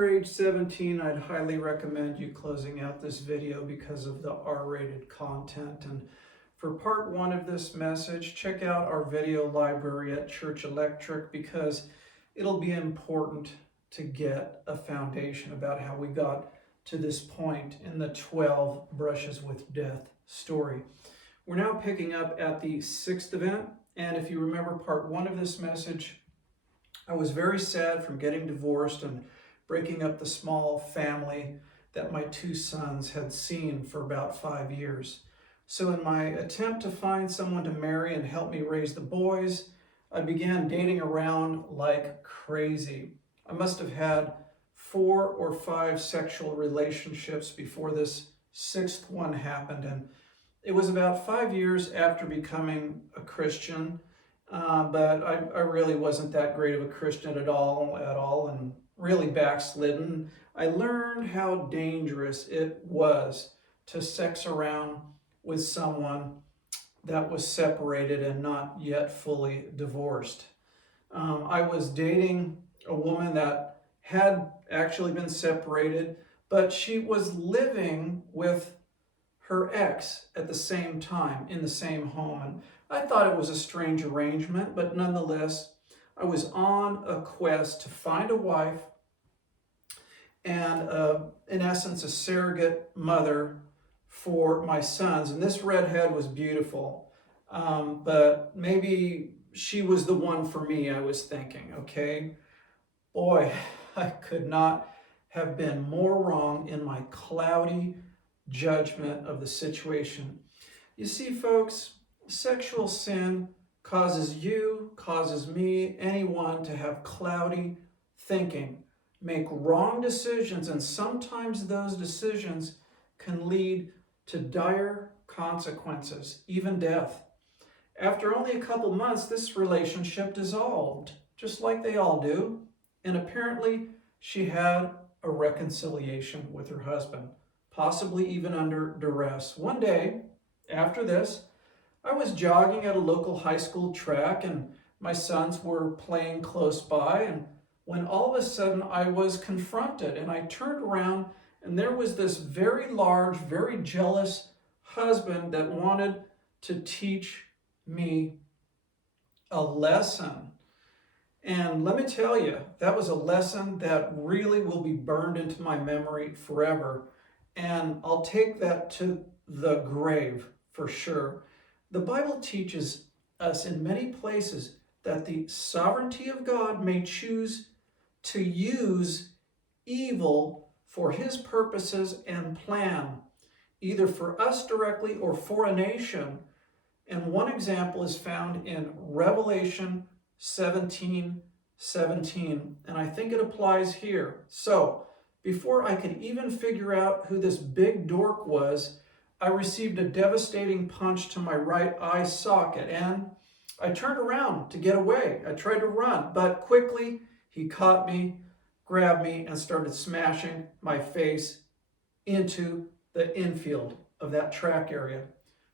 under age 17, I'd highly recommend you closing out this video because of the R-rated content. And for part one of this message, check out our video library at Church Electric because it'll be important to get a foundation about how we got to this point in the 12 Brushes with Death story. We're now picking up at the 6th event, and if you remember part one of this message, I was very sad from getting divorced and breaking up the small family that my two sons had seen for about 5 years. So in my attempt to find someone to marry and help me raise the boys, I began dating around like crazy. I must have had 4 or 5 sexual relationships before this 6th one happened, and it was about 5 years after becoming a Christian, but I really wasn't that great of a Christian at all, and really backslidden. I learned how dangerous it was to sex around with someone that was separated and not yet fully divorced. I was dating a woman that had actually been separated, but she was living with her ex at the same time in the same home. And I thought it was a strange arrangement, but nonetheless, I was on a quest to find a wife and, in essence, a surrogate mother for my sons. And this redhead was beautiful, but maybe she was the one for me, I was thinking, okay? Boy, I could not have been more wrong in my cloudy judgment of the situation. You see, folks, sexual sin causes you, causes me, anyone to have cloudy thinking, make wrong decisions, and sometimes those decisions can lead to dire consequences, even death. After only a couple months, this relationship dissolved, just like they all do, and apparently she had a reconciliation with her husband, possibly even under duress. One day, after this, I was jogging at a local high school track and my sons were playing close by, and when all of a sudden I was confronted and I turned around and there was this very large, very jealous husband that wanted to teach me a lesson. And let me tell you, that was a lesson that really will be burned into my memory forever. And I'll take that to the grave for sure. The Bible teaches us in many places that the sovereignty of God may choose to use evil for his purposes and plan, either for us directly or for a nation. And one example is found in Revelation 17:17, and I think it applies here. So, before I could even figure out who this big dork was, I received a devastating punch to my right eye socket, and I turned around to get away. I tried to run, but quickly he caught me, grabbed me, and started smashing my face into the infield of that track area.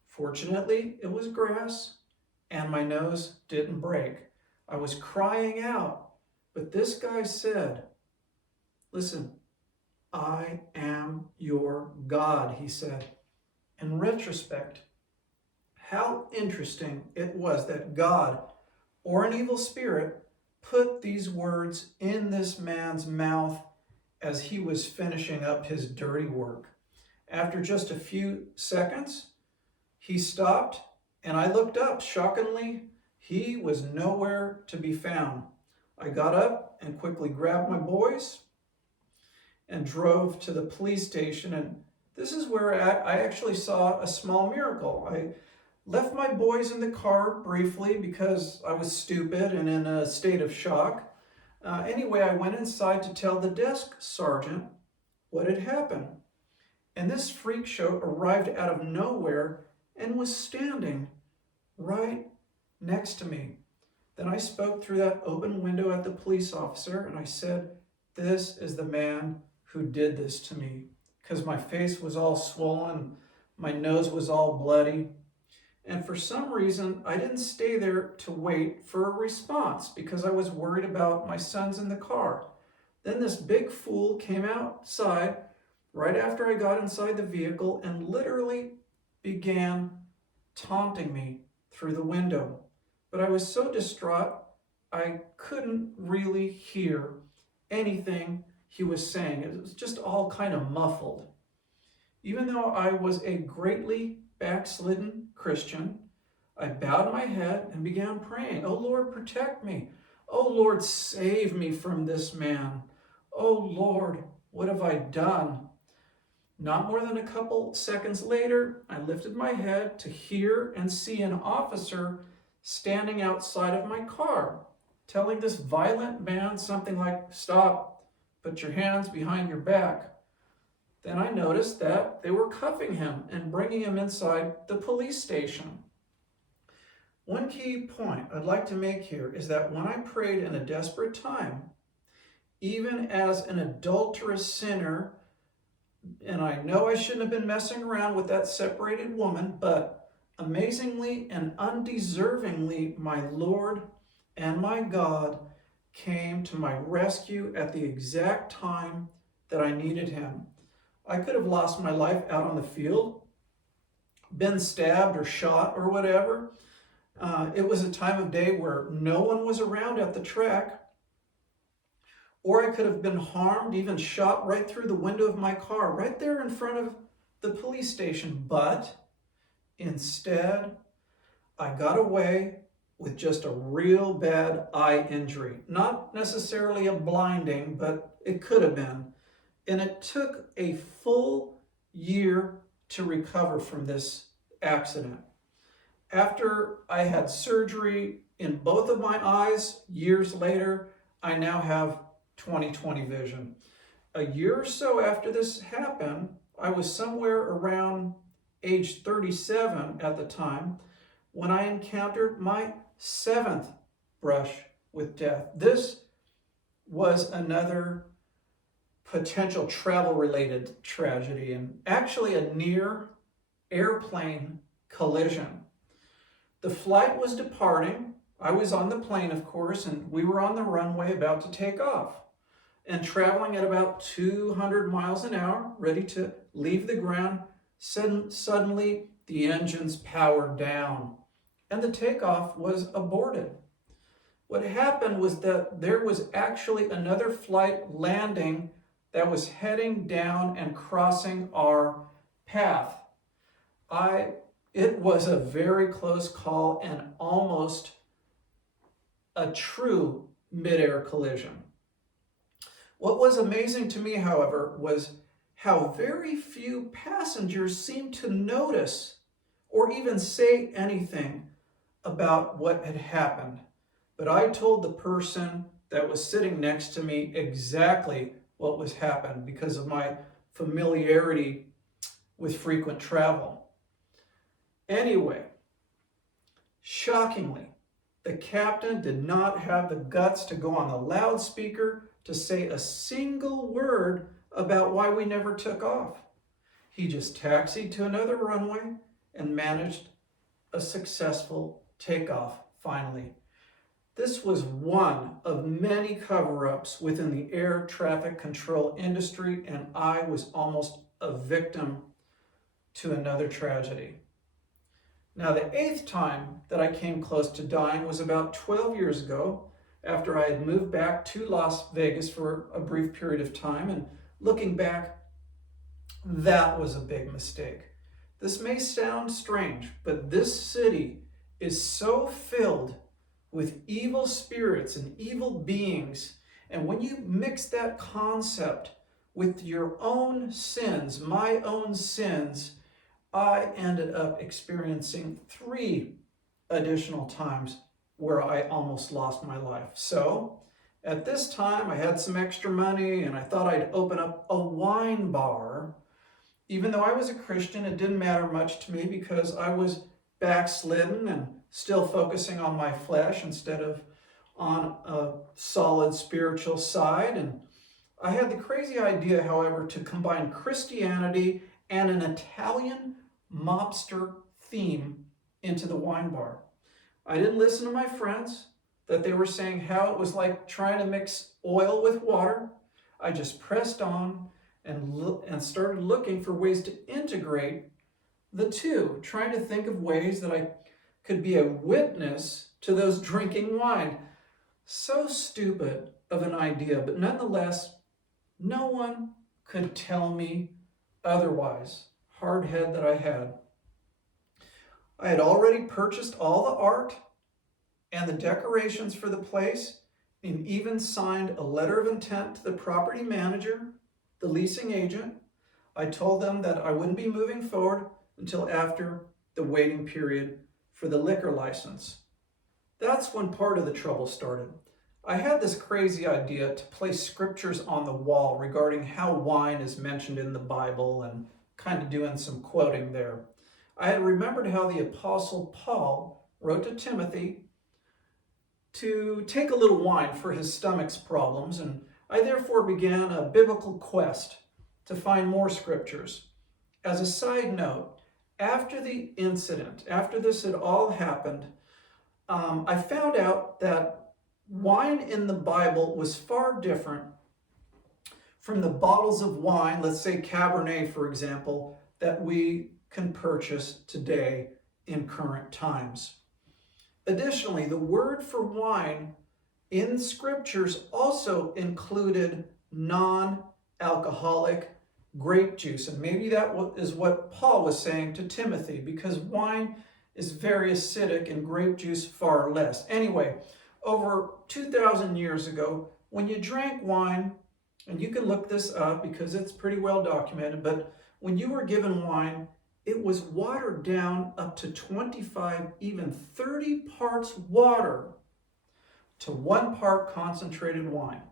Fortunately, it was grass, and my nose didn't break. I was crying out, but this guy said, "Listen, I am your God," he said. In retrospect, how interesting it was that God, or an evil spirit, put these words in this man's mouth as he was finishing up his dirty work. After just a few seconds, he stopped, and I looked up. Shockingly, he was nowhere to be found. I got up and quickly grabbed my boys and drove to the police station. And this is where I actually saw a small miracle. I left my boys in the car briefly because I was stupid and in a state of shock. Anyway, I went inside to tell the desk sergeant what had happened. And this freak show arrived out of nowhere and was standing right next to me. Then I spoke through that open window at the police officer and I said, "This is the man who did this to me," because my face was all swollen, my nose was all bloody. And for some reason, I didn't stay there to wait for a response because I was worried about my sons in the car. Then this big fool came outside right after I got inside the vehicle and literally began taunting me through the window. But I was so distraught, I couldn't really hear anything he was saying. It was just all kind of muffled. Even though I was a greatly backslidden Christian, I bowed my head and began praying, "Oh Lord, protect me. Oh Lord, save me from this man. Oh Lord, what have I done?" Not more than a couple seconds later, I lifted my head to hear and see an officer standing outside of my car, telling this violent man something like, "Stop, put your hands behind your back." Then I noticed that they were cuffing him and bringing him inside the police station. One key point I'd like to make here is that when I prayed in a desperate time, even as an adulterous sinner, and I know I shouldn't have been messing around with that separated woman, but amazingly and undeservingly, my Lord and my God came to my rescue at the exact time that I needed him. I could have lost my life out on the field, been stabbed or shot or whatever. It was a time of day where no one was around at the track. Or I could have been harmed, even shot right through the window of my car, right there in front of the police station. But instead, I got away with just a real bad eye injury. Not necessarily a blinding, but it could have been. And it took a full year to recover from this accident. After I had surgery in both of my eyes years later, I now have 20/20 vision. A year or so after this happened, I was somewhere around age 37 at the time when I encountered my 7th brush with death. This was another potential travel-related tragedy and actually a near airplane collision. The flight was departing. I was on the plane, of course, and we were on the runway about to take off and traveling at about 200 miles an hour, ready to leave the ground. Suddenly, the engines powered down and the takeoff was aborted. What happened was that there was actually another flight landing that was heading down and crossing our path. It was a very close call and almost a true mid-air collision. What was amazing to me, however, was how very few passengers seemed to notice or even say anything about what had happened. But I told the person that was sitting next to me exactly what was happened because of my familiarity with frequent travel. Anyway, shockingly, the captain did not have the guts to go on the loudspeaker to say a single word about why we never took off. He just taxied to another runway and managed a successful takeoff finally. This was one of many cover-ups within the air traffic control industry, and I was almost a victim to another tragedy. Now, the 8th time that I came close to dying was about 12 years ago, after I had moved back to Las Vegas for a brief period of time. And looking back, that was a big mistake. This may sound strange, but this city is so filled with evil spirits and evil beings. And when you mix that concept with your own sins, my own sins, I ended up experiencing 3 additional times where I almost lost my life. So at this time, I had some extra money and I thought I'd open up a wine bar. Even though I was a Christian, it didn't matter much to me because I was backslidden and still focusing on my flesh instead of on a solid spiritual side. And I had the crazy idea, however, to combine Christianity and an Italian mobster theme into the wine bar. I didn't listen to my friends that they were saying how it was like trying to mix oil with water. I just pressed on and started looking for ways to integrate the two, trying to think of ways that I could be a witness to those drinking wine. So stupid of an idea, but nonetheless, no one could tell me otherwise. Hard head that I had. I had already purchased all the art and the decorations for the place, and even signed a letter of intent to the property manager, the leasing agent. I told them that I wouldn't be moving forward until after the waiting period for the liquor license. That's when part of the trouble started. I had this crazy idea to place scriptures on the wall regarding how wine is mentioned in the Bible and kind of doing some quoting there. I had remembered how the Apostle Paul wrote to Timothy to take a little wine for his stomach's problems, and I therefore began a biblical quest to find more scriptures. As a side note, after the incident, after this had all happened, I found out that wine in the Bible was far different from the bottles of wine, let's say Cabernet, for example, that we can purchase today in current times. Additionally, the word for wine in scriptures also included non-alcoholic grape juice. And maybe that is what Paul was saying to Timothy, because wine is very acidic and grape juice far less. Anyway, over 2,000 years ago, when you drank wine, and you can look this up because it's pretty well documented, but when you were given wine, it was watered down up to 25, even 30 parts water to 1 part concentrated wine.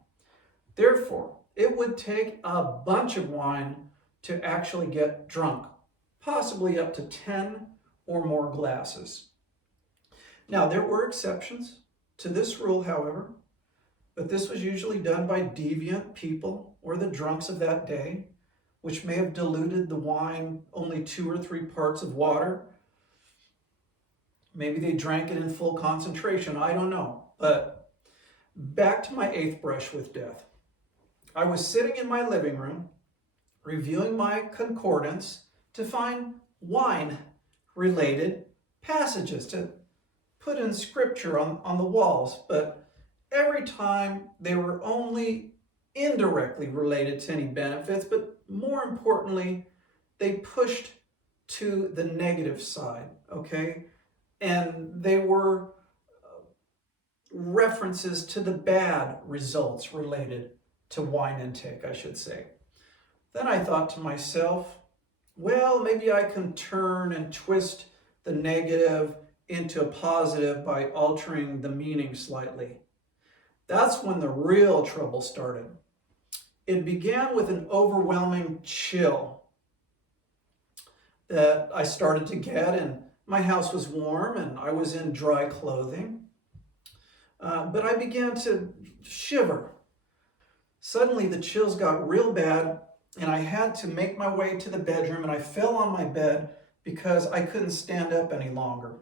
Therefore, it would take a bunch of wine to actually get drunk, possibly up to 10 or more glasses. Now, there were exceptions to this rule, however, but this was usually done by deviant people or the drunks of that day, which may have diluted the wine only 2 or 3 parts of water. Maybe they drank it in full concentration. I don't know. But back to my 8th brush with death. I was sitting in my living room, reviewing my concordance to find wine-related passages to put in scripture on the walls. But every time they were only indirectly related to any benefits, but more importantly, they pushed to the negative side, okay? And they were references to the bad results related to wine intake, I should say. Then I thought to myself, well, maybe I can turn and twist the negative into a positive by altering the meaning slightly. That's when the real trouble started. It began with an overwhelming chill that I started to get, and my house was warm and I was in dry clothing. But I began to shiver. Suddenly the chills got real bad and I had to make my way to the bedroom, and I fell on my bed because I couldn't stand up any longer.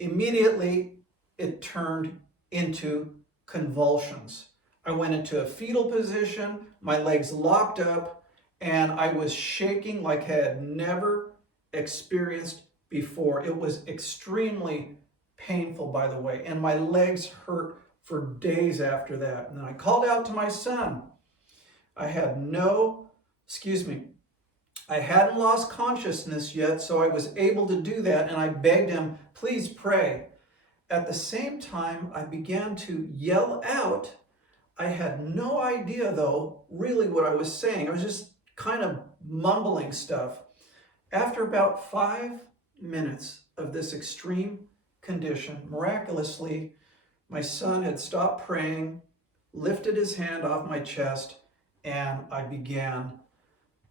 Immediately, it turned into convulsions. I went into a fetal position, my legs locked up, and I was shaking like I had never experienced before. It was extremely painful, by the way, and my legs hurt for days after that. And then I called out to my son. I hadn't lost consciousness yet, so I was able to do that, and I begged him, please pray. At the same time, I began to yell out. I had no idea, though, really what I was saying. I was just kind of mumbling stuff. After about 5 minutes of this extreme condition, miraculously, my son had stopped praying, lifted his hand off my chest, and I began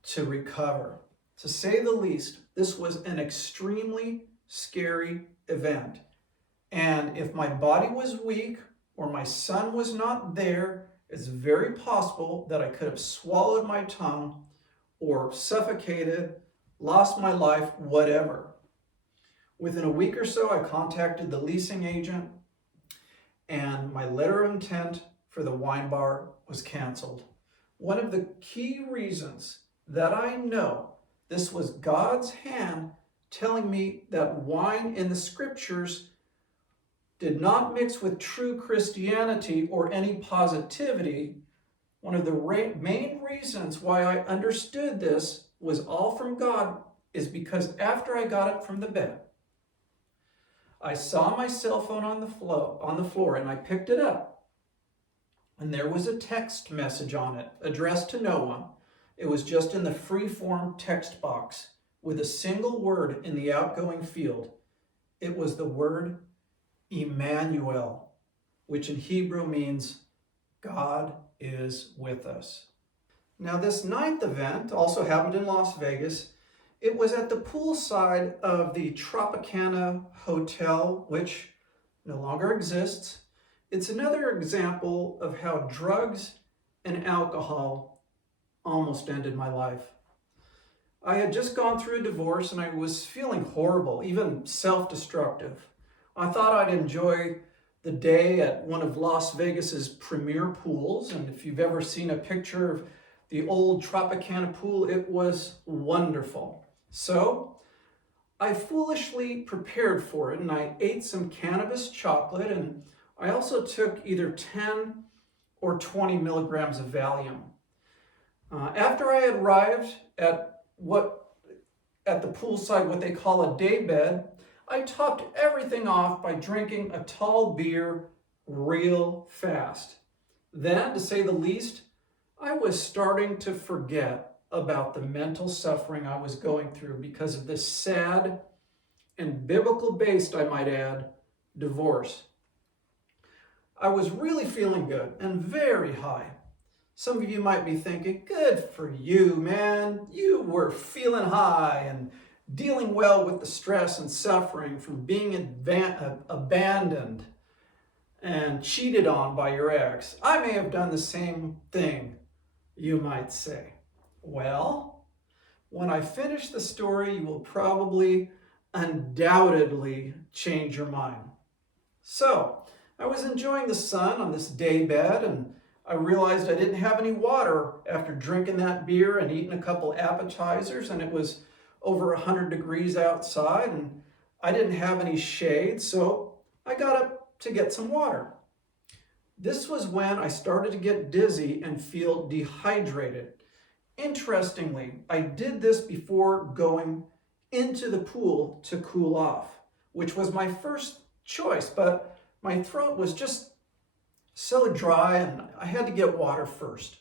to recover. To say the least, this was an extremely scary event. And if my body was weak or my son was not there, it's very possible that I could have swallowed my tongue or suffocated, lost my life, whatever. Within a week or so, I contacted the leasing agent, and my letter of intent for the wine bar was canceled. One of the key reasons that I know this was God's hand telling me that wine in the scriptures did not mix with true Christianity or any positivity. One of the main reasons why I understood this was all from God is because after I got up from the bed, I saw my cell phone on the floor and I picked it up. And there was a text message on it addressed to no one. It was just in the free-form text box with a single word in the outgoing field. It was the word Emmanuel, which in Hebrew means God is with us. Now, this ninth event also happened in Las Vegas. It was at the poolside of the Tropicana Hotel, which no longer exists. It's another example of how drugs and alcohol almost ended my life. I had just gone through a divorce and I was feeling horrible, even self-destructive. I thought I'd enjoy the day at one of Las Vegas's premier pools, and if you've ever seen a picture of the old Tropicana pool, it was wonderful. So I foolishly prepared for it and I ate some cannabis chocolate, and I also took either 10 or 20 milligrams of Valium. After I had arrived at the poolside, what they call a day bed, I topped everything off by drinking a tall beer real fast. Then, to say the least, I was starting to forget about the mental suffering I was going through because of this sad and biblical-based, I might add, divorce. I was really feeling good and very high. Some of you might be thinking, good for you, man. You were feeling high and dealing well with the stress and suffering from being abandoned and cheated on by your ex. I may have done the same thing, you might say. Well, when I finish the story, you will probably undoubtedly change your mind. So, I was enjoying the sun on this day bed, and I realized I didn't have any water after drinking that beer and eating a couple appetizers, and it was over 100 degrees outside, and I didn't have any shade, so I got up to get some water. This was when I started to get dizzy and feel dehydrated. Interestingly, I did this before going into the pool to cool off, which was my first choice, but my throat was just so dry and I had to get water first.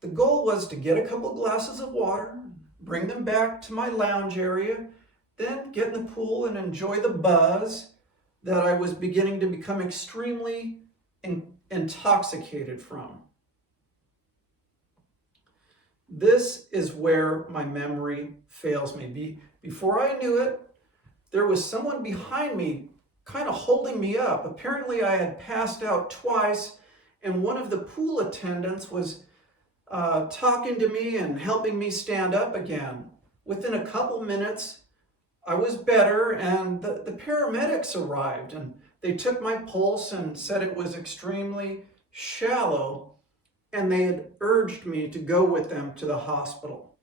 The goal was to get a couple glasses of water, bring them back to my lounge area, then get in the pool and enjoy the buzz that I was beginning to become extremely intoxicated from. This is where my memory fails me. Before I knew it, there was someone behind me kind of holding me up. Apparently I had passed out twice, and one of the pool attendants was talking to me and helping me stand up again. Within a couple minutes, I was better, and the paramedics arrived, and they took my pulse and said it was extremely shallow, and they had urged me to go with them to the hospital.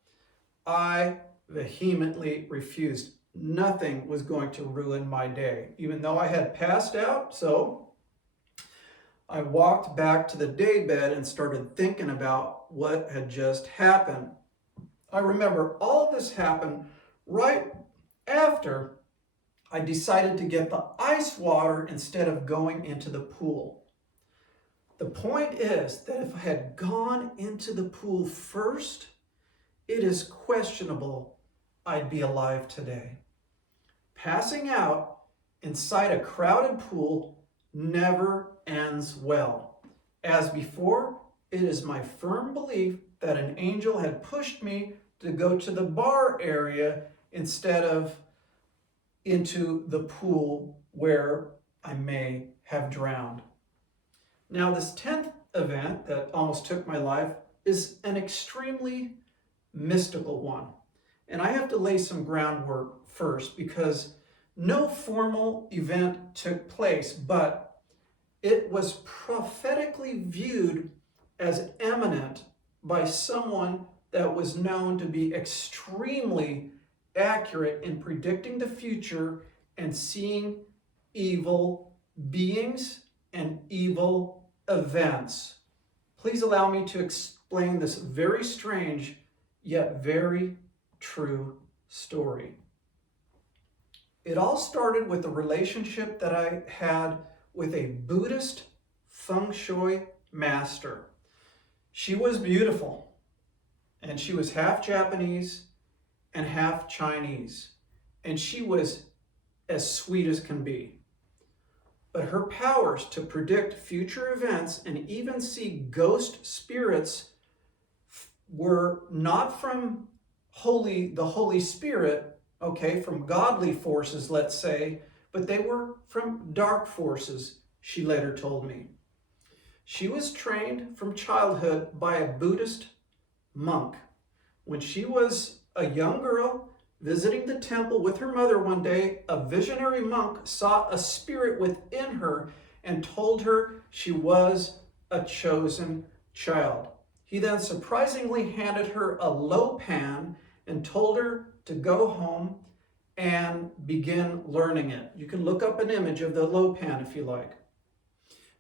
I vehemently refused. Nothing was going to ruin my day, even though I had passed out. So I walked back to the daybed and started thinking about what had just happened. I remember all of this happened right after I decided to get the ice water instead of going into the pool. The point is that if I had gone into the pool first, it is questionable I'd be alive today. Passing out inside a crowded pool never ends well. As before, it is my firm belief that an angel had pushed me to go to the bar area instead of into the pool where I may have drowned. Now, this 10th event that almost took my life is an extremely mystical one. And I have to lay some groundwork first because no formal event took place, but it was prophetically viewed as eminent by someone that was known to be extremely accurate in predicting the future and seeing evil beings and evil events. Please allow me to explain this very strange yet very true story. It all started with a relationship that I had with a Buddhist feng shui master. She was beautiful, and she was half Japanese and half Chinese, and she was as sweet as can be. But her powers to predict future events and even see ghost spirits were not from the Holy Spirit, okay, from godly forces, let's say, but they were from dark forces, she later told me. She was trained from childhood by a Buddhist monk. When she was a young girl visiting the temple with her mother one day, a visionary monk saw a spirit within her and told her she was a chosen child. He then surprisingly handed her a lo pan and told her to go home and begin learning it. You can look up an image of the lo pan if you like.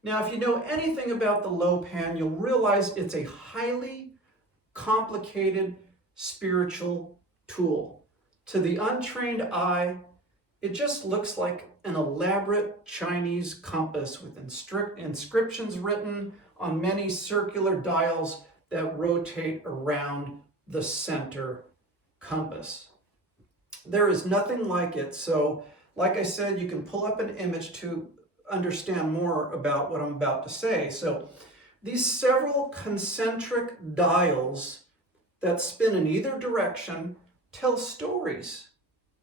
Now, if you know anything about the lo pan, you'll realize it's a highly complicated spiritual tool. To the untrained eye, it just looks like an elaborate Chinese compass with inscriptions written on many circular dials that rotate around the center compass. There is nothing like it, so like I said, you can pull up an image to understand more about what I'm about to say. So these several concentric dials that spin in either direction tell stories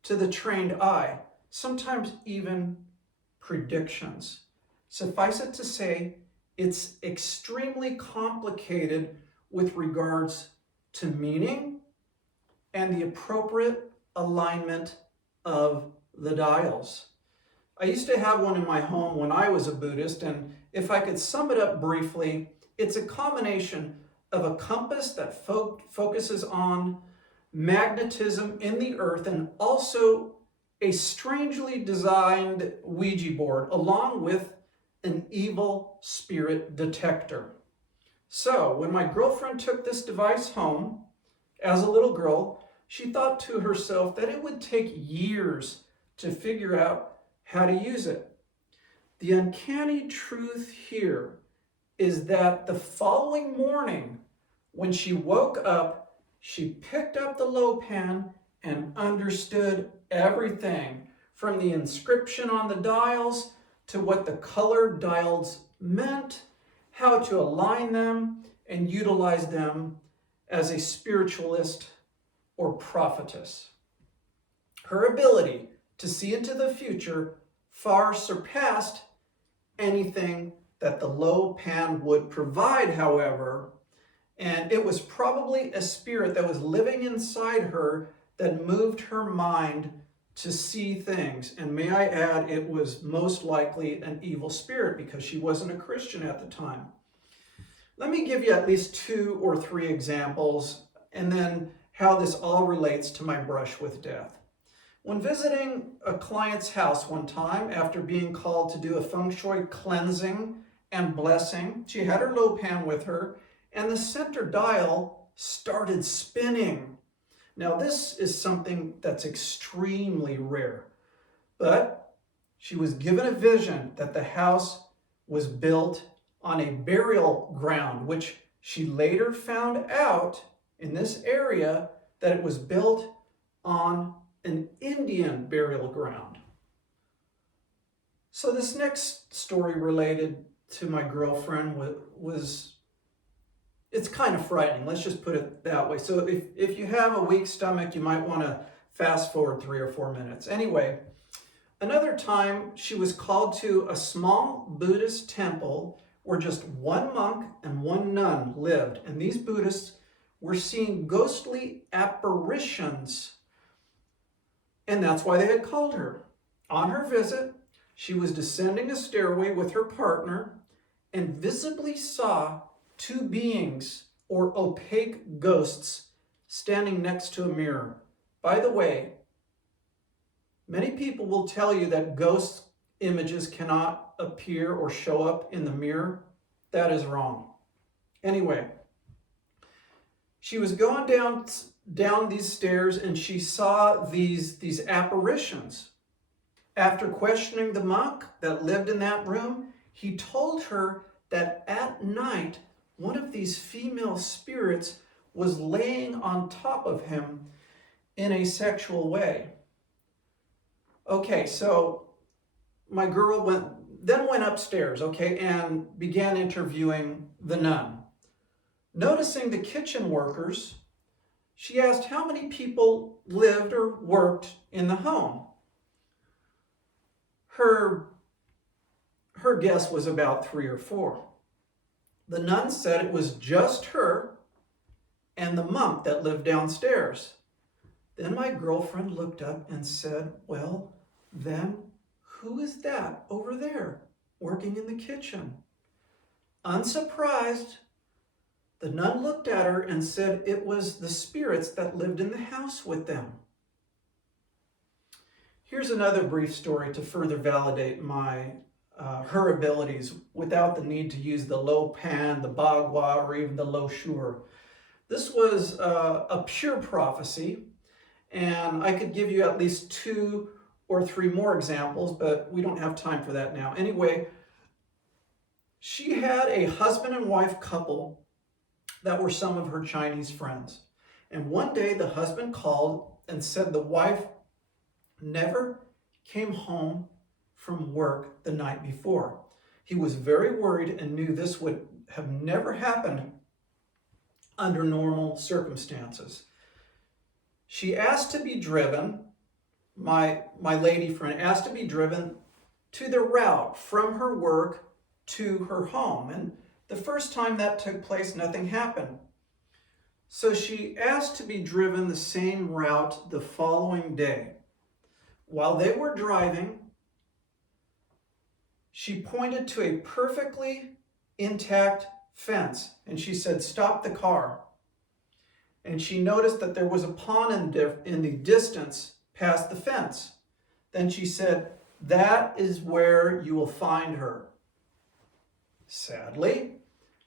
to the trained eye, sometimes even predictions. Suffice it to say, it's extremely complicated with regards to meaning and the appropriate alignment of the dials. I used to have one in my home when I was a Buddhist, and if I could sum it up briefly, it's a combination of a compass that focuses on magnetism in the earth and also a strangely designed Ouija board along with an evil spirit detector. So when my girlfriend took this device home as a little girl, she thought to herself that it would take years to figure out how to use it. The uncanny truth here is that the following morning, when she woke up, she picked up the lo pan and understood everything from the inscription on the dials to what the colored dials meant, how to align them and utilize them as a spiritualist or prophetess. Her ability to see into the future far surpassed anything that the lo pan would provide, however, and it was probably a spirit that was living inside her that moved her mind to see things. And may I add, it was most likely an evil spirit because she wasn't a Christian at the time. Let me give you at least 2 or 3 examples and then how this all relates to my brush with death. When visiting a client's house one time, after being called to do a feng shui cleansing and blessing, she had her lo pan with her, and the center dial started spinning. Now, this is something that's extremely rare, but she was given a vision that the house was built on a burial ground, which she later found out in this area that it was built on an Indian burial ground. So this next story related to my girlfriend was it's kind of frightening. Let's just put it that way. So if you have a weak stomach, you might want to fast forward 3 or 4 minutes. Anyway, another time she was called to a small Buddhist temple where just one monk and one nun lived. And these Buddhists were seeing ghostly apparitions. And that's why they had called her. On her visit, She was descending a stairway with her partner and visibly saw two beings or opaque ghosts standing next to a mirror. By the way, many people will tell you that ghost images cannot appear or show up in the mirror. That is wrong. Anyway, she was going down these stairs and she saw these apparitions. After questioning the monk that lived in that room, he told her that at night, one of these female spirits was laying on top of him in a sexual way. Okay, so my girl went upstairs, okay, and began interviewing the nun. Noticing the kitchen workers, she asked how many people lived or worked in the home. Her guess was about 3 or 4. The nun said it was just her and the monk that lived downstairs. Then my girlfriend looked up and said, well, then who is that over there working in the kitchen? Unsurprised, the nun looked at her and said it was the spirits that lived in the house with them. Here's another brief story to further validate her abilities without the need to use the lo pan, the bagua, or even the lo shur. This was a pure prophecy, and I could give you at least 2 or 3 more examples, but we don't have time for that now. Anyway, she had a husband and wife couple that were some of her Chinese friends. And one day the husband called and said the wife never came home from work the night before. He was very worried and knew this would have never happened under normal circumstances. She asked to be driven, my lady friend asked to be driven to the route from her work to her home. And the first time that took place, nothing happened. So she asked to be driven the same route the following day. While they were driving, she pointed to a perfectly intact fence and she said, "Stop the car." And she noticed that there was a pond in the distance past the fence. Then she said, "That is where you will find her." Sadly,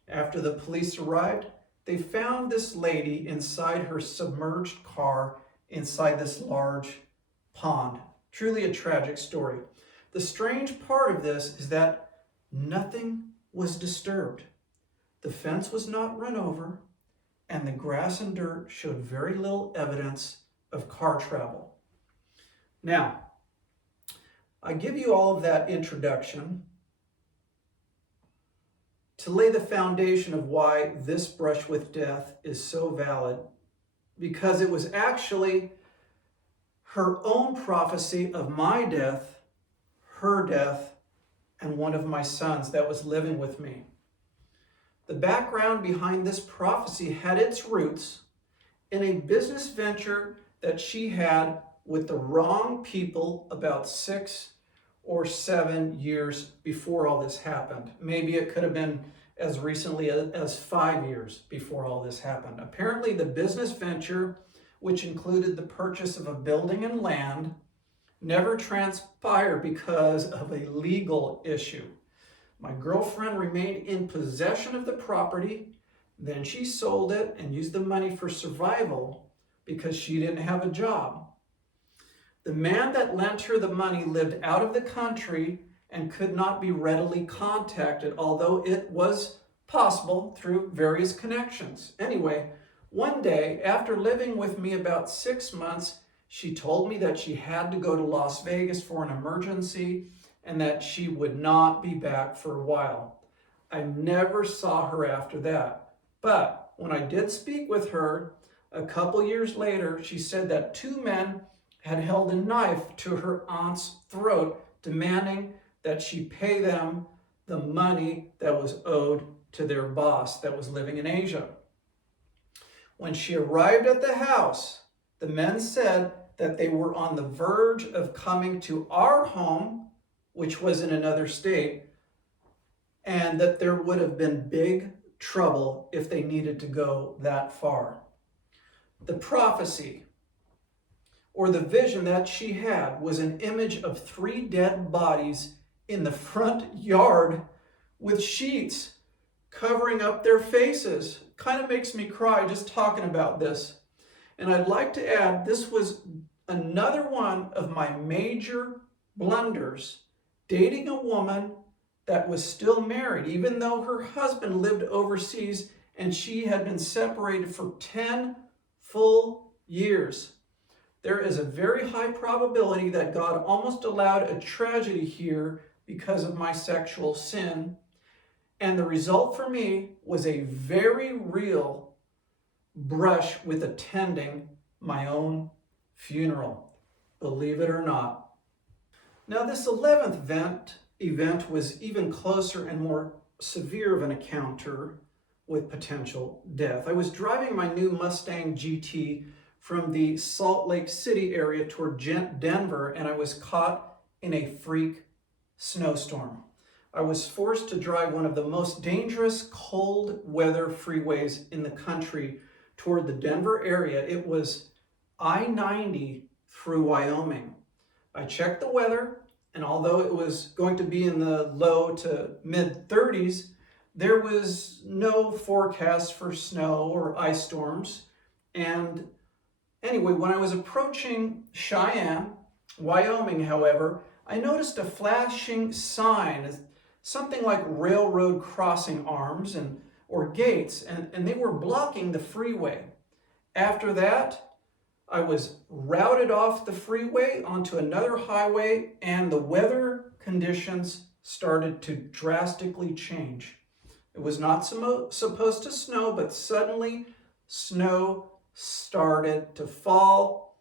after the police arrived, they found this lady inside her submerged car inside this large pond. Truly a tragic story. The strange part of this is that nothing was disturbed. The fence was not run over, and the grass and dirt showed very little evidence of car travel. Now, I give you all of that introduction to lay the foundation of why this brush with death is so valid, because it was actually her own prophecy of my death, her death, and one of my sons that was living with me. The background behind this prophecy had its roots in a business venture that she had with the wrong people about 6 or 7 years before all this happened. Maybe it could have been as recently as 5 years before all this happened. Apparently the business venture, which included the purchase of a building and land, never transpired because of a legal issue. My girlfriend remained in possession of the property. Then she sold it and used the money for survival because she didn't have a job. The man that lent her the money lived out of the country and could not be readily contacted, although it was possible through various connections. Anyway, one day, after living with me about 6 months, she told me that she had to go to Las Vegas for an emergency and that she would not be back for a while. I never saw her after that. But when I did speak with her a couple years later, she said that 2 men had held a knife to her aunt's throat, demanding that she pay them the money that was owed to their boss that was living in Asia. When she arrived at the house, the men said that they were on the verge of coming to our home which was in another state, and that there would have been big trouble if they needed to go that far. The prophecy or the vision that she had was an image of 3 dead bodies in the front yard with sheets covering up their faces. Kind of makes me cry just talking about this. And I'd like to add, this was another one of my major blunders, dating a woman that was still married, even though her husband lived overseas and she had been separated for 10 full years. There is a very high probability that God almost allowed a tragedy here because of my sexual sin. And the result for me was a very real brush with attending my own funeral, believe it or not. Now, this 11th event was even closer and more severe of an encounter with potential death. I was driving my new Mustang GT from the Salt Lake City area toward Denver, and I was caught in a freak snowstorm. I was forced to drive one of the most dangerous cold weather freeways in the country toward the Denver area. It was I-90 through Wyoming. I checked the weather, and although it was going to be in the low to mid 30s, there was no forecast for snow or ice storms. And anyway, when I was approaching Cheyenne, Wyoming, however, I noticed a flashing sign, something like railroad crossing arms or gates, and they were blocking the freeway. After that, I was routed off the freeway onto another highway, and the weather conditions started to drastically change. It was not supposed to snow, but suddenly snow started to fall.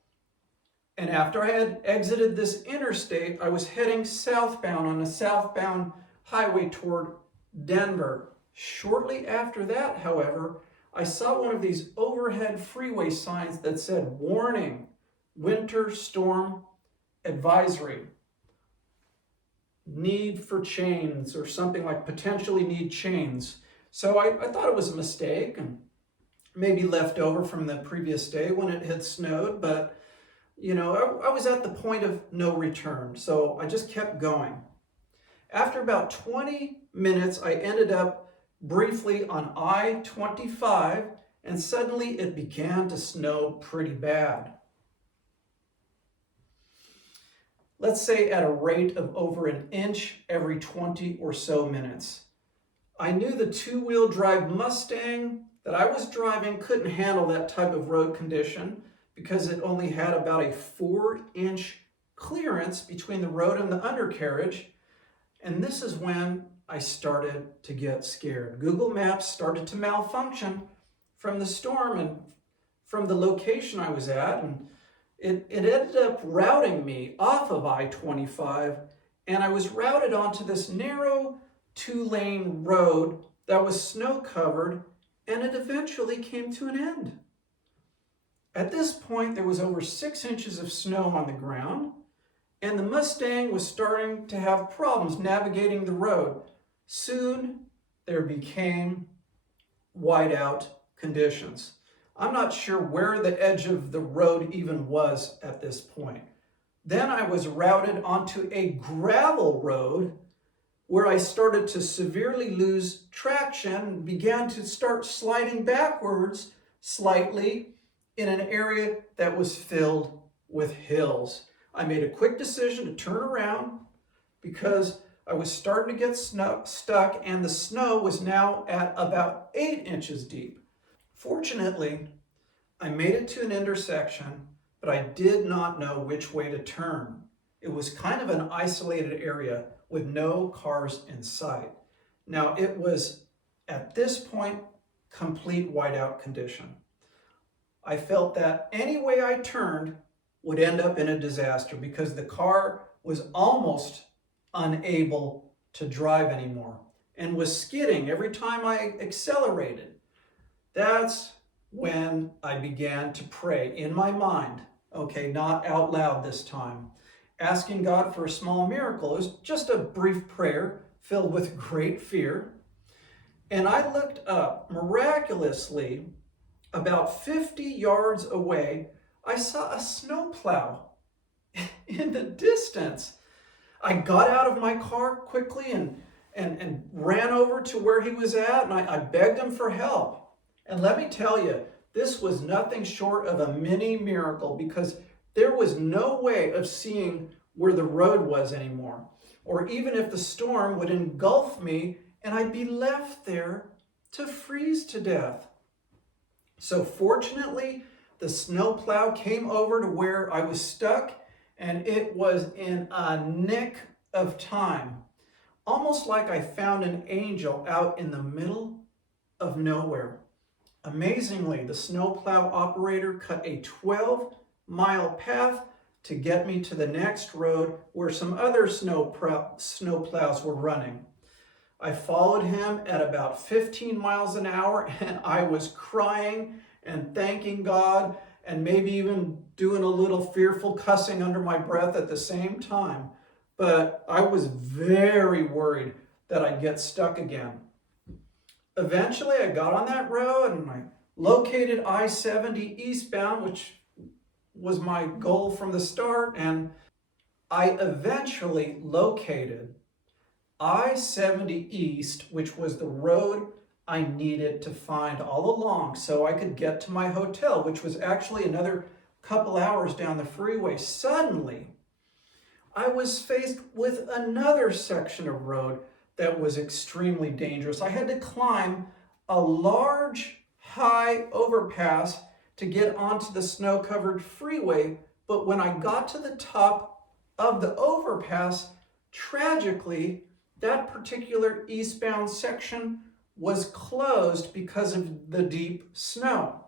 And after I had exited this interstate, I was heading southbound on a southbound highway toward Denver. Shortly after that, however, I saw one of these overhead freeway signs that said, "Warning, winter storm advisory. Need for chains," or something like potentially need chains. So I thought it was a mistake and maybe left over from the previous day when it had snowed, but you know, I was at the point of no return, so I just kept going. After about 20 minutes, I ended up briefly on I-25, and suddenly it began to snow pretty bad. Let's say at a rate of over an inch every 20 or so minutes. I knew the 2-wheel drive Mustang that I was driving couldn't handle that type of road condition because it only had about a 4-inch clearance between the road and the undercarriage. And this is when I started to get scared. Google Maps started to malfunction from the storm and from the location I was at, and it ended up routing me off of I-25, and I was routed onto this narrow 2-lane road that was snow-covered, and it eventually came to an end. At this point, there was over 6 inches of snow on the ground, and the Mustang was starting to have problems navigating the road. Soon, there became whiteout conditions. I'm not sure where the edge of the road even was at this point. Then I was routed onto a gravel road where I started to severely lose traction and began to start sliding backwards slightly in an area that was filled with hills. I made a quick decision to turn around because I was starting to get stuck, and the snow was now at about 8 inches deep. Fortunately, I made it to an intersection, but I did not know which way to turn. It was kind of an isolated area with no cars in sight. Now, it was, at this point, complete whiteout condition. I felt that any way I turned would end up in a disaster because the car was almost unable to drive anymore and was skidding every time I accelerated. That's when I began to pray in my mind, okay, not out loud this time. asking God for a small miracle. It was just a brief prayer filled with great fear. And I looked up, miraculously, about 50 yards away, I saw a snowplow in the distance. I got out of my car quickly and ran over to where he was at, and I begged him for help. And let me tell you, this was nothing short of a mini miracle, because there was no way of seeing where the road was anymore, or even if the storm would engulf me and I'd be left there to freeze to death. So fortunately, the snowplow came over to where I was stuck, and it was in a nick of time. Almost like I found an angel out in the middle of nowhere. Amazingly, the snowplow operator cut a 12-mile path to get me to the next road where some other snowplows were running. I followed him at about 15 miles an hour, and I was crying and thanking God, and maybe even doing a little fearful cussing under my breath at the same time. But I was very worried that I'd get stuck again. Eventually, I got on that road and I located I-70 eastbound, which was my goal from the start, and I eventually located I-70 East, which was the road I needed to find all along so I could get to my hotel, which was actually another couple hours down the freeway. Suddenly, I was faced with another section of road that was extremely dangerous. I had to climb a large, high overpass to get onto the snow-covered freeway, but when I got to the top of the overpass, tragically, that particular eastbound section was closed because of the deep snow.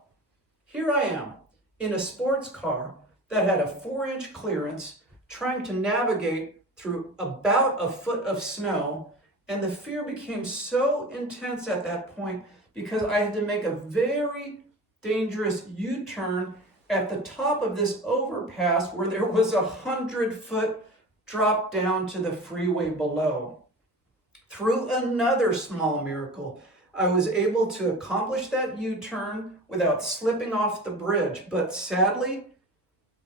Here I am in a sports car that had a 4-inch clearance, trying to navigate through about a foot of snow, and the fear became so intense at that point because I had to make a very dangerous U-turn at the top of this overpass where there was a 100-foot drop down to the freeway below. Through another small miracle, I was able to accomplish that U-turn without slipping off the bridge, but sadly,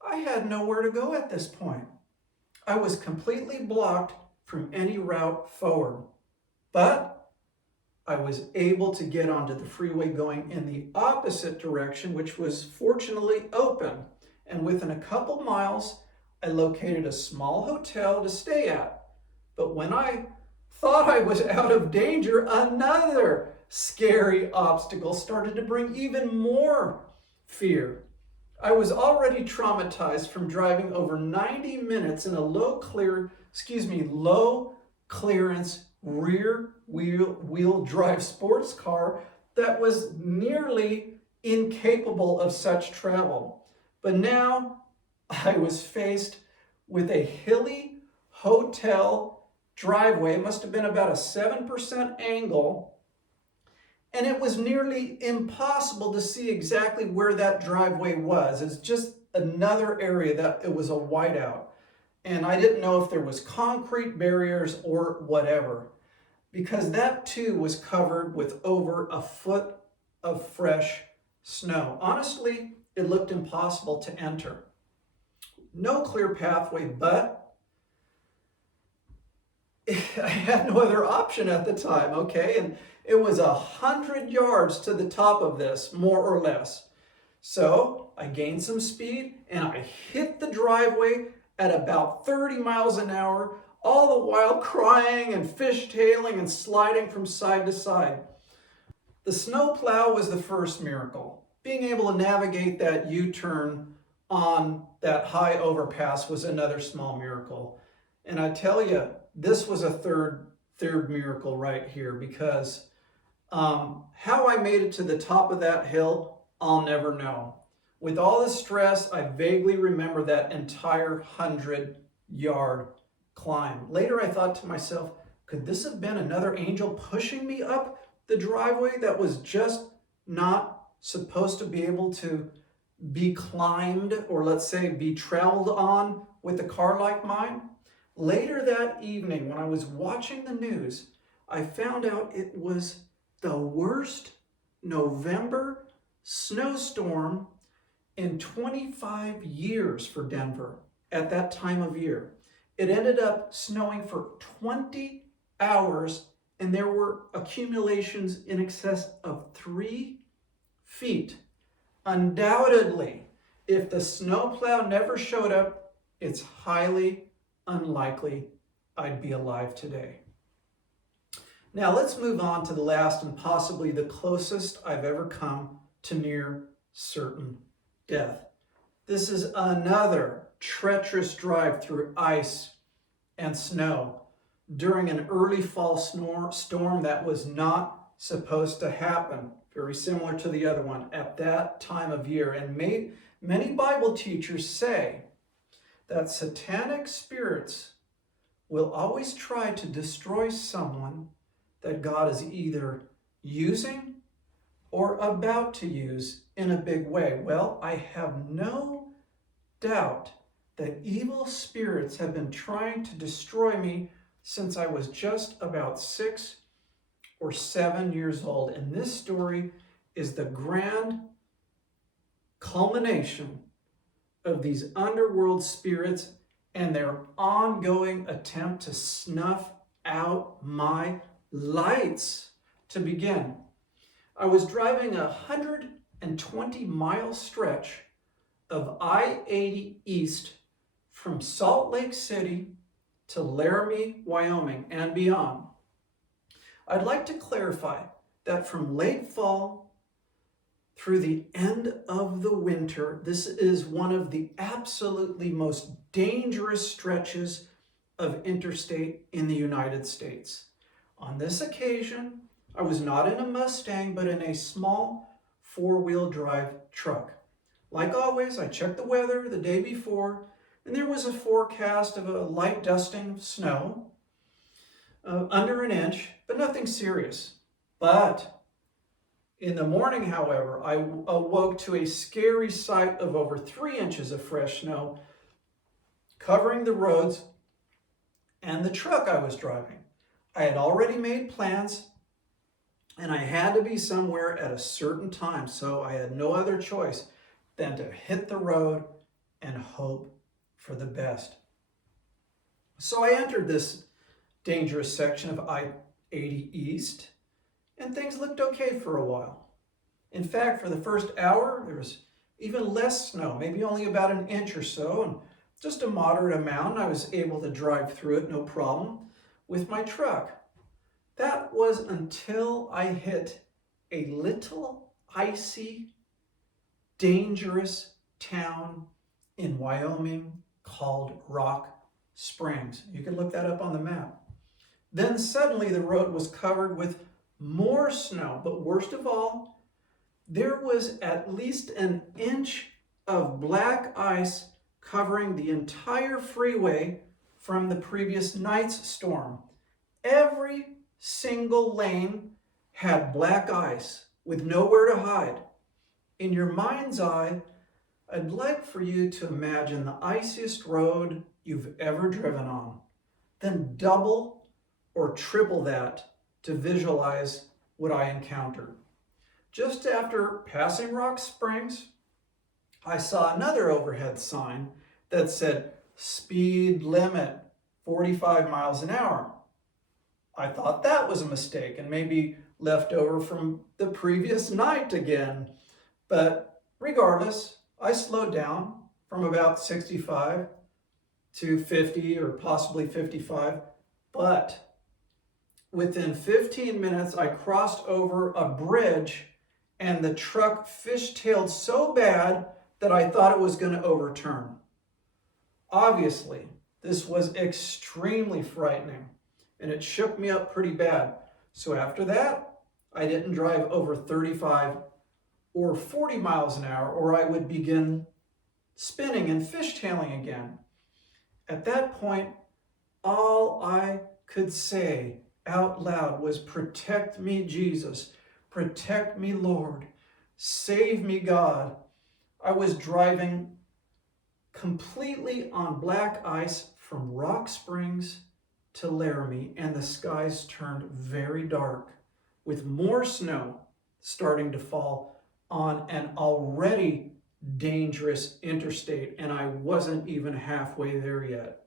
I had nowhere to go at this point. I was completely blocked from any route forward, but I was able to get onto the freeway going in the opposite direction, which was fortunately open. And within a couple miles, I located a small hotel to stay at. But when I thought I was out of danger, another scary obstacle started to bring even more fear. I was already traumatized from driving over 90 minutes in a low clearance rear wheel drive sports car that was nearly incapable of such travel. But now I was faced with a hilly hotel driveway. It must have been about a 7% angle, and it was nearly impossible to see exactly where that driveway was. It's just another area that it was a whiteout. And I didn't know if there was concrete barriers or whatever, because that too was covered with over a foot of fresh snow. Honestly, it looked impossible to enter. No clear pathway, but I had no other option at the time, okay? And it was 100 yards to the top of this, more or less. So I gained some speed and I hit the driveway at about 30 miles an hour, all the while crying and fishtailing and sliding from side to side. The snowplow was the first miracle. Being able to navigate that U-turn on that high overpass was another small miracle. And I tell you, this was a third miracle right here, because how I made it to the top of that hill, I'll never know. With all the stress, I vaguely remember that entire 100-yard climb. Later, I thought to myself, could this have been another angel pushing me up the driveway that was just not supposed to be able to be climbed, or let's say be traveled on with a car like mine? Later that evening, when I was watching the news, I found out it was the worst November snowstorm in 25 years for Denver at that time of year. It ended up snowing for 20 hours, and there were accumulations in excess of 3 feet. Undoubtedly, if the snowplow never showed up, it's highly unlikely I'd be alive today. Now let's move on to the last and possibly the closest I've ever come to near certain death. This is another treacherous drive through ice and snow during an early fall storm that was not supposed to happen. Very similar to the other one at that time of year. And many Bible teachers say that satanic spirits will always try to destroy someone that God is either using or about to use in a big way. Well, I have no doubt that evil spirits have been trying to destroy me since I was just about 6 or 7 years old. And this story is the grand culmination of these underworld spirits and their ongoing attempt to snuff out my lights. To begin, I was driving a 120-mile stretch of I-80 East from Salt Lake City to Laramie, Wyoming, and beyond. I'd like to clarify that from late fall through the end of the winter, this is one of the absolutely most dangerous stretches of interstate in the United States. On this occasion, I was not in a Mustang, but in a small 4-wheel drive truck. Like always, I checked the weather the day before, and there was a forecast of a light dusting of snow, under 1 inch, but nothing serious. But in the morning, however, I awoke to a scary sight of over 3 inches of fresh snow covering the roads and the truck I was driving. I had already made plans, and I had to be somewhere at a certain time, so I had no other choice than to hit the road and hope for the best. So I entered this dangerous section of I-80 East, and things looked okay for a while. In fact, for the first hour, there was even less snow, maybe only about 1 inch or so, and just a moderate amount. I was able to drive through it, no problem, with my truck. That was until I hit a little icy, dangerous town in Wyoming called Rock Springs. You can look that up on the map. Then suddenly the road was covered with more snow, but worst of all, there was at least 1 inch of black ice covering the entire freeway from the previous night's storm. Every single lane had black ice with nowhere to hide. In your mind's eye, I'd like for you to imagine the iciest road you've ever driven on, then double or triple that to visualize what I encountered. Just after passing Rock Springs, I saw another overhead sign that said, "Speed limit 45 miles an hour." I thought that was a mistake and maybe left over from the previous night again. But regardless, I slowed down from about 65 to 50 or possibly 55. But within 15 minutes, I crossed over a bridge and the truck fishtailed so bad that I thought it was going to overturn. Obviously, this was extremely frightening, and it shook me up pretty bad. So after that, I didn't drive over 35 or 40 miles an hour, or I would begin spinning and fishtailing again. At that point, all I could say out loud was, "Protect me, Jesus. Protect me, Lord. Save me, God. I was driving completely on black ice from Rock Springs to Laramie, and the skies turned very dark with more snow starting to fall on an already dangerous interstate, and I wasn't even halfway there yet.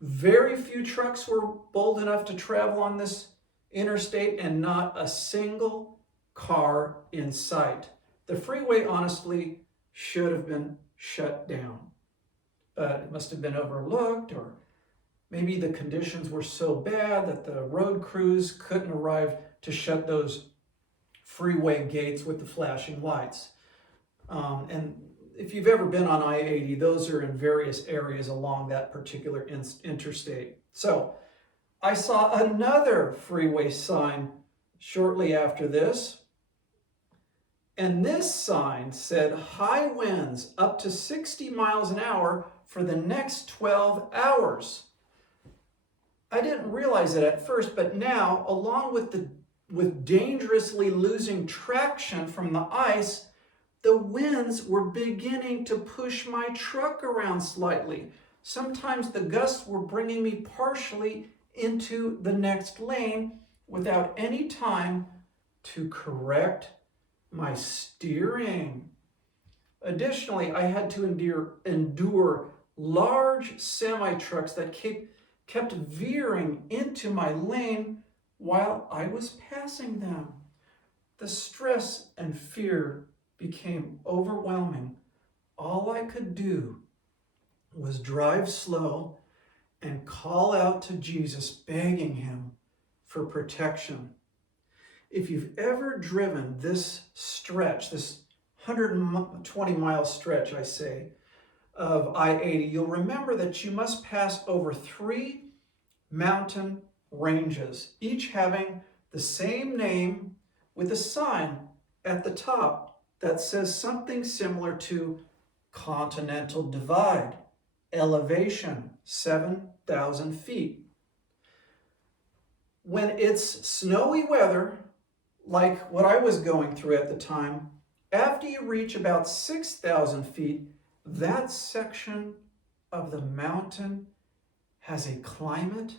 Very few trucks were bold enough to travel on this interstate, and not a single car in sight. The freeway honestly should have been shut down, but it must have been overlooked, or maybe the conditions were so bad that the road crews couldn't arrive to shut those freeway gates with the flashing lights. And if you've ever been on I-80, those are in various areas along that particular interstate. So I saw another freeway sign shortly after this, and this sign said high winds up to 60 miles an hour for the next 12 hours. I didn't realize it at first, but now, along with dangerously losing traction from the ice, the winds were beginning to push my truck around slightly. Sometimes the gusts were bringing me partially into the next lane without any time to correct my steering. Additionally, I had to endure large semi-trucks that kept veering into my lane while I was passing them. The stress and fear became overwhelming. All I could do was drive slow and call out to Jesus, begging him for protection. If you've ever driven this stretch, this 120-mile stretch, I say, of I-80, you'll remember that you must pass over 3 mountain ranges, each having the same name with a sign at the top that says something similar to Continental Divide, elevation 7,000 feet. When it's snowy weather, like what I was going through at the time, after you reach about 6,000 feet, that section of the mountain has a climate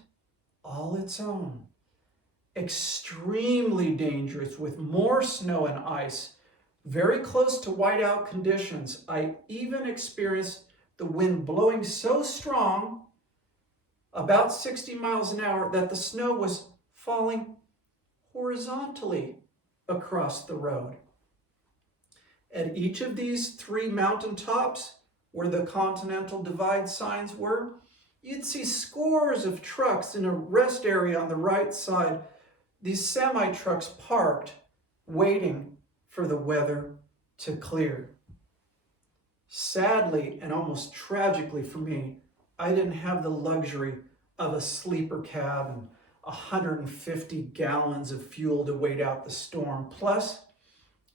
all its own. Extremely dangerous with more snow and ice, very close to whiteout conditions. I even experienced the wind blowing so strong, about 60 miles an hour, that the snow was falling horizontally across the road. At each of these 3 mountaintops, where the Continental Divide signs were, you'd see scores of trucks in a rest area on the right side, these semi-trucks parked, waiting for the weather to clear. Sadly, and almost tragically for me, I didn't have the luxury of a sleeper cab and 150 gallons of fuel to wait out the storm. Plus,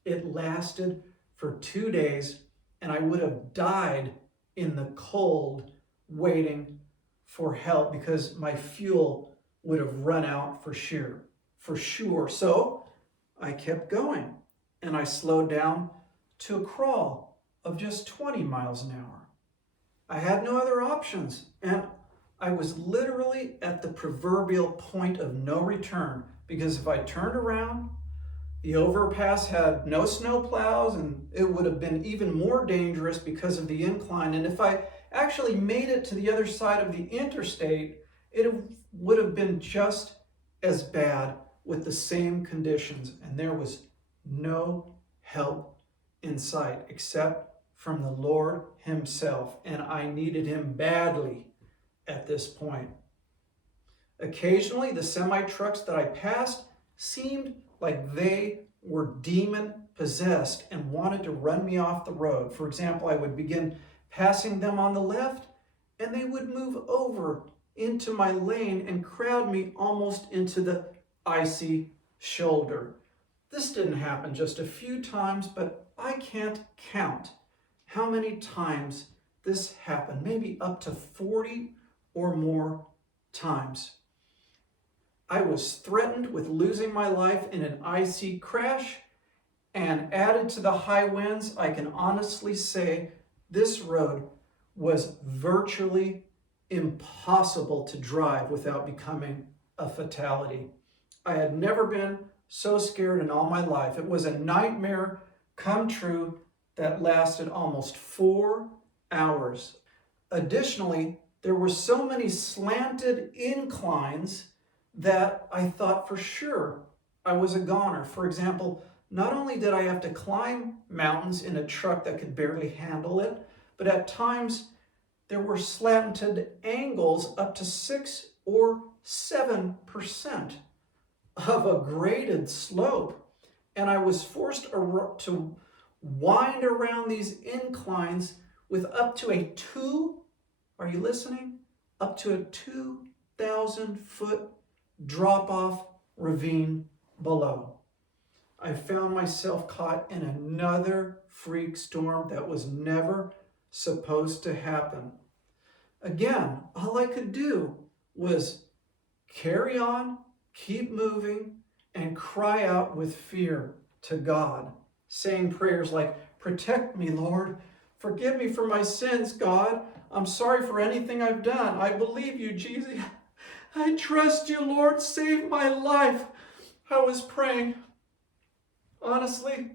it lasted for 2 days, and I would have died in the cold waiting for help because my fuel would have run out for sure. So I kept going, and I slowed down to a crawl of just 20 miles an hour. I had no other options, and I was literally at the proverbial point of no return, because if I turned around, the overpass had no snow plows, and it would have been even more dangerous because of the incline. And if I actually made it to the other side of the interstate, it would have been just as bad with the same conditions, and there was no help in sight except from the Lord himself, and I needed him badly at this point. Occasionally, the semi-trucks that I passed seemed like they were demon-possessed and wanted to run me off the road. For example, I would begin passing them on the left, and they would move over into my lane and crowd me almost into the icy shoulder. This didn't happen just a few times, but I can't count how many times this happened, maybe up to 40 or more times. I was threatened with losing my life in an icy crash, And added to the high winds, I can honestly say this road was virtually impossible to drive without becoming a fatality. I had never been so scared in all my life. It was a nightmare come true that lasted almost 4 hours. Additionally, there were so many slanted inclines that I thought for sure I was a goner. For example, not only did I have to climb mountains in a truck that could barely handle it, but at times there were slanted angles up to 6 or 7% of a graded slope. And I was forced to wind around these inclines with up to a are you listening? Up to a 2,000-foot drop-off ravine below. I found myself caught in another freak storm that was never supposed to happen. Again, all I could do was carry on, keep moving, and cry out with fear to God, saying prayers like, "Protect me, Lord. Forgive me for my sins, God. I'm sorry for anything I've done. I believe you, Jesus. I trust you, Lord. Save my life." I was praying. Honestly,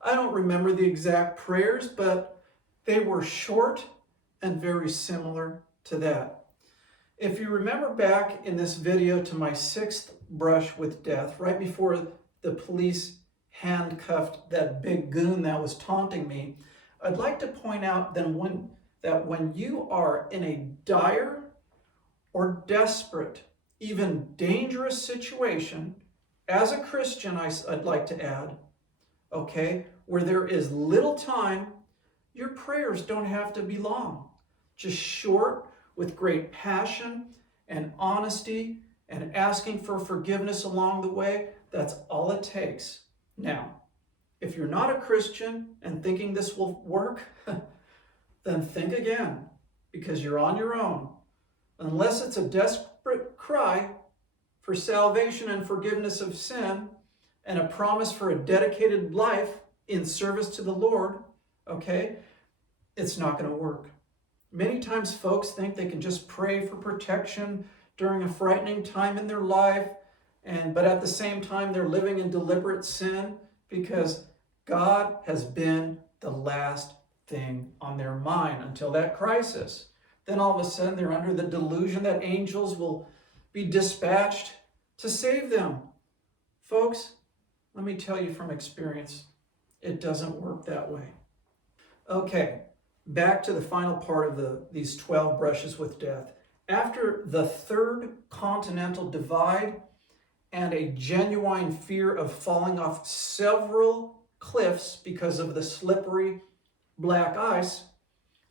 I don't remember the exact prayers, but they were short and very similar to that. If you remember back in this video to my 6th brush with death, right before the police handcuffed that big goon that was taunting me, I'd like to point out that when you are in a dire or desperate, even dangerous situation, as a Christian, I'd like to add, okay, where there is little time, your prayers don't have to be long. Just short, with great passion and honesty and asking for forgiveness along the way. That's all it takes. Now, if you're not a Christian and thinking this will work, then think again, because you're on your own. Unless it's a desperate cry for salvation and forgiveness of sin and a promise for a dedicated life in service to the Lord, okay, it's not going to work. Many times folks think they can just pray for protection during a frightening time in their life, but at the same time they're living in deliberate sin because God has been the last thing on their mind until that crisis. Then all of a sudden they're under the delusion that angels will be dispatched to save them. Folks, let me tell you from experience, it doesn't work that way. Okay, back to the final part of these 12 brushes with death. After the 3rd continental divide and a genuine fear of falling off several cliffs because of the slippery black ice,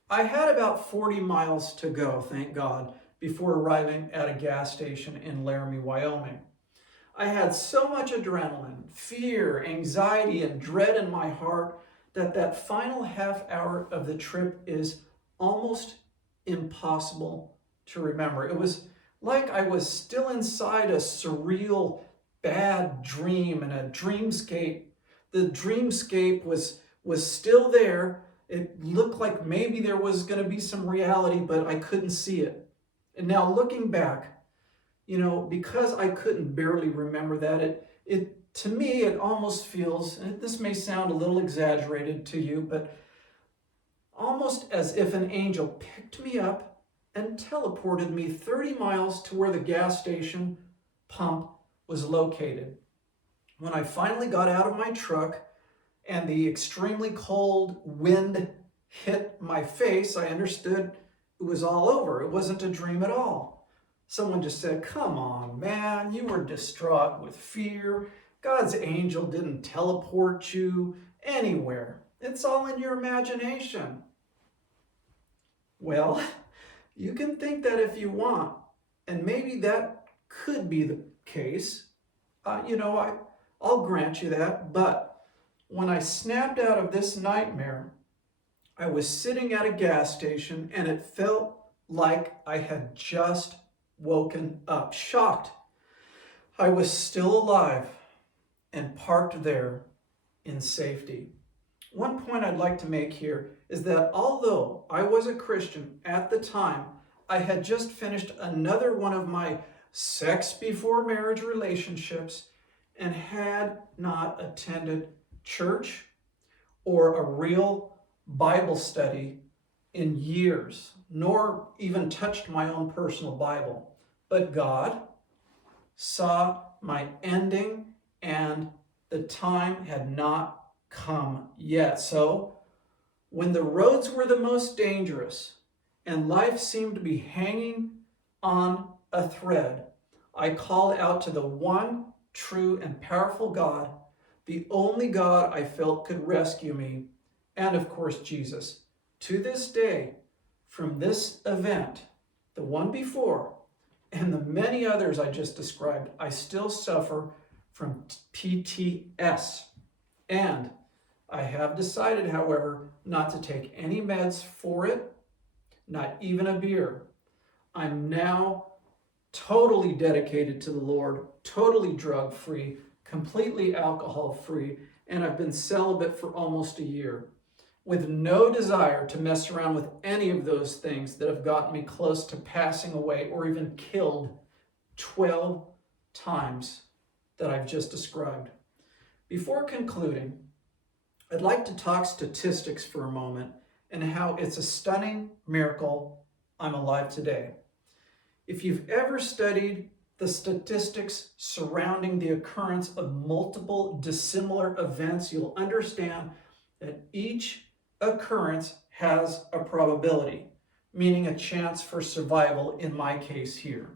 I had about 40 miles to go, thank God, before arriving at a gas station in Laramie, Wyoming. I had so much adrenaline, fear, anxiety, and dread in my heart that final half hour of the trip is almost impossible to remember. It was like I was still inside a surreal, bad dream and a dreamscape. The dreamscape was still there. It looked like maybe there was going to be some reality, but I couldn't see it. And now looking back, because I couldn't barely remember that, to me, it almost feels, and this may sound a little exaggerated to you, but almost as if an angel picked me up and teleported me 30 miles to where the gas station pump was located. When I finally got out of my truck and the extremely cold wind hit my face, I understood it was all over. It wasn't a dream at all. Someone just said, "Come on, man, you were distraught with fear. God's angel didn't teleport you anywhere. It's all in your imagination." Well, you can think that if you want, and maybe that could be the case. I'll grant you that, but when I snapped out of this nightmare, I was sitting at a gas station and it felt like I had just woken up, shocked. I was still alive and parked there in safety. One point I'd like to make here is that although I was a Christian at the time, I had just finished another one of my sex before marriage relationships and had not attended church or a real Bible study in years, nor even touched my own personal Bible. But God saw my ending and the time had not come yet. So when the roads were the most dangerous and life seemed to be hanging on a thread, I called out to the one true and powerful God, the only God I felt could rescue me, and of course Jesus. To this day, from this event, the one before, and the many others I just described, I still suffer from PTS. And I have decided, however, not to take any meds for it, not even a beer. I'm now totally dedicated to the Lord, totally drug-free, completely alcohol-free, and I've been celibate for almost a year, with no desire to mess around with any of those things that have gotten me close to passing away or even killed 12 times that I've just described. Before concluding, I'd like to talk statistics for a moment and how it's a stunning miracle I'm alive today. If you've ever studied the statistics surrounding the occurrence of multiple dissimilar events, you'll understand that each occurrence has a probability, meaning a chance for survival in my case here.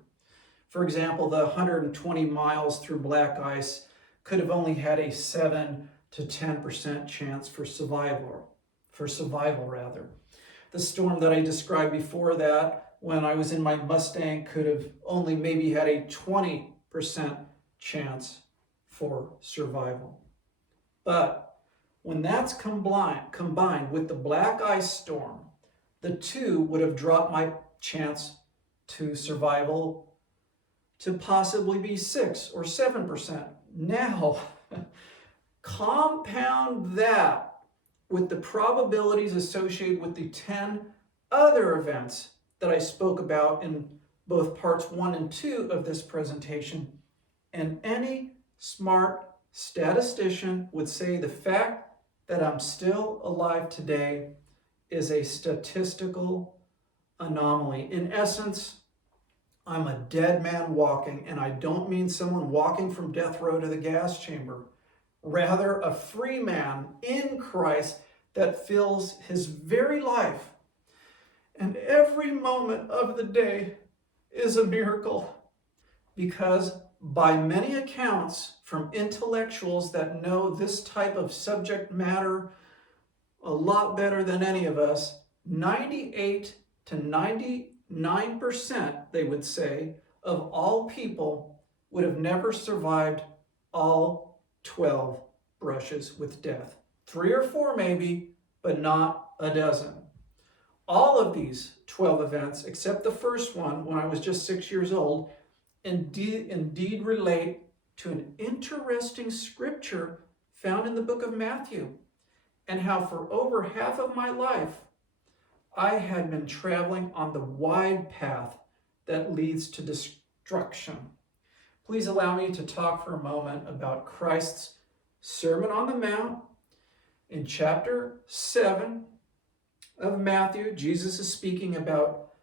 For example, the 120 miles through black ice could have only had a 7 to 10% chance for survival. The storm that I described before that, when I was in my Mustang, could have only maybe had a 20% chance for survival. But when that's combined with the black ice storm, the two would have dropped my chance to survival to possibly be 6 or 7%. Now, compound that with the probabilities associated with the 10 other events that I spoke about in both parts 1 and 2 of this presentation, and any smart statistician would say the fact that I'm still alive today is a statistical anomaly. In essence, I'm a dead man walking, and I don't mean someone walking from death row to the gas chamber. Rather, a free man in Christ that fills his very life. And every moment of the day is a miracle, because by many accounts from intellectuals that know this type of subject matter a lot better than any of us, 98 to 99%, they would say, of all people would have never survived all 12 brushes with death. 3 or 4 maybe, but not a dozen. All of these 12 events, except the first one when I was just 6 years old, indeed relate to an interesting scripture found in the book of Matthew, and how for over half of my life I had been traveling on the wide path that leads to destruction. Please allow me to talk for a moment about Christ's Sermon on the Mount. In chapter 7 of Matthew, Jesus is speaking about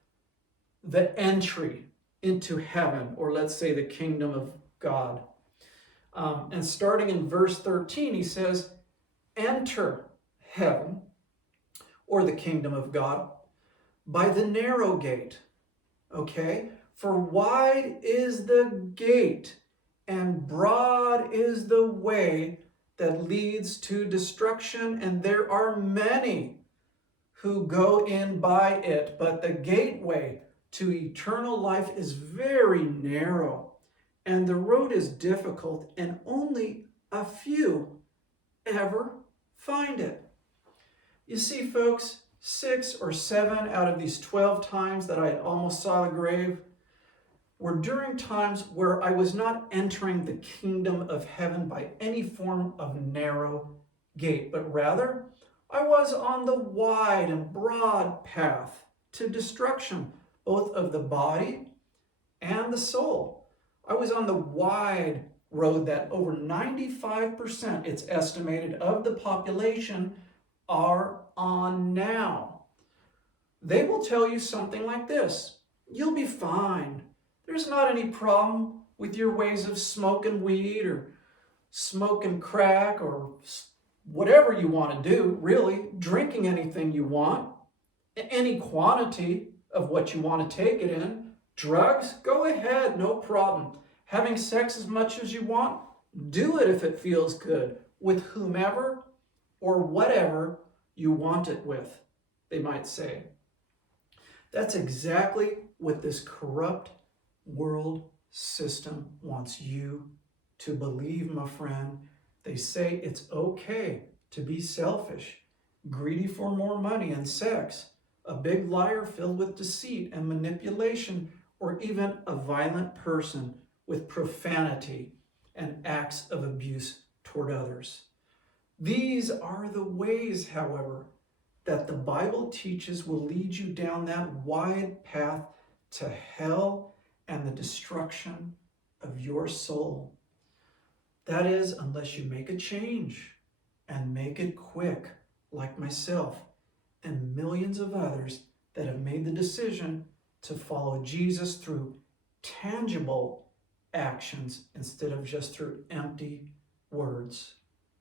the entry into heaven, or let's say the kingdom of God. And starting in verse 13, he says, "Enter heaven, or the kingdom of God, by the narrow gate." Okay? "For wide is the gate, and broad is the way that leads to destruction, and there are many who go in by it. But the gateway to eternal life is very narrow, and the road is difficult, and only a few ever find it." You see, folks, 6 or 7 out of these 12 times that I almost saw the grave were during times where I was not entering the kingdom of heaven by any form of narrow gate, but rather I was on the wide and broad path to destruction, both of the body and the soul. I was on the wide road that over 95%, it's estimated, of the population are on now. They will tell you something like this: you'll be fine. There's not any problem with your ways of smoking weed or smoking crack or whatever you want to do, really, drinking anything you want, any quantity of what you want to take it in. Drugs, go ahead, no problem. Having sex as much as you want, do it if it feels good, with whomever or whatever you want it with, they might say. That's exactly what this corrupt world system wants you to believe, my friend. They say it's okay to be selfish, greedy for more money and sex, a big liar filled with deceit and manipulation, or even a violent person with profanity and acts of abuse toward others. These are the ways, however, that the Bible teaches will lead you down that wide path to hell and the destruction of your soul. That is, unless you make a change and make it quick, like myself and millions of others that have made the decision to follow Jesus through tangible actions instead of just through empty words.